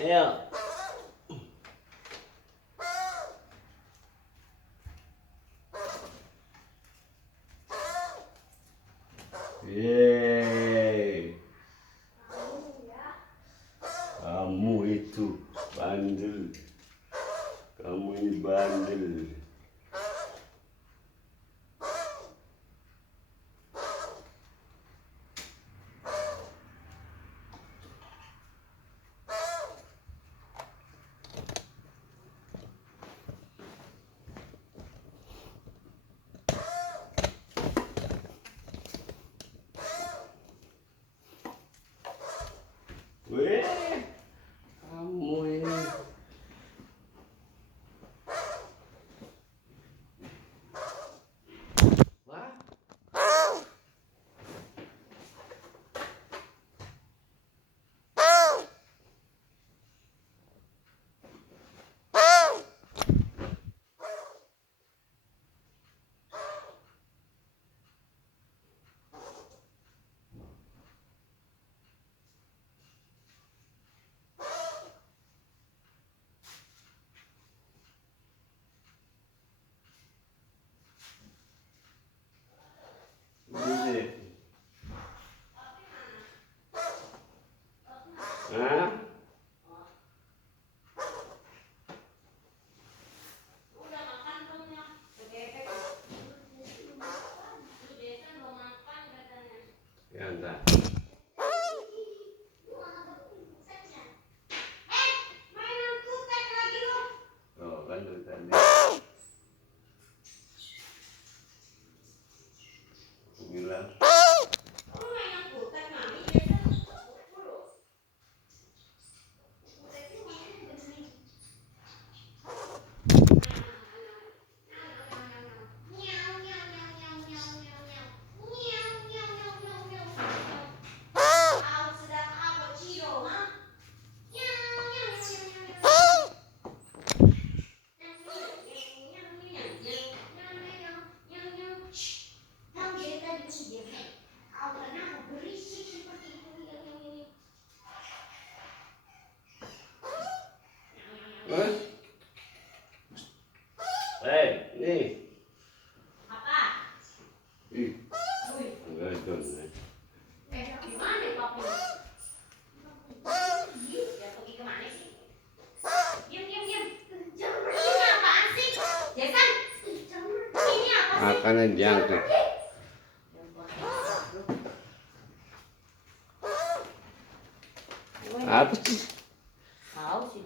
Ayo. Yeay. Kamu itu bandel. Kamu ini bandel. Weh, kamu ini. Wah. Ini. Hah? Ya enggak. Oh, kan dari tadi. Aku bilang. Nih. Apa? Ih, enggak dong. Gimana papi? Ya pergi kemana sih? Diam. Ini apaan sih? Jason, ini apa sih? Makanan diangkut. Apa sih? Tahu sih.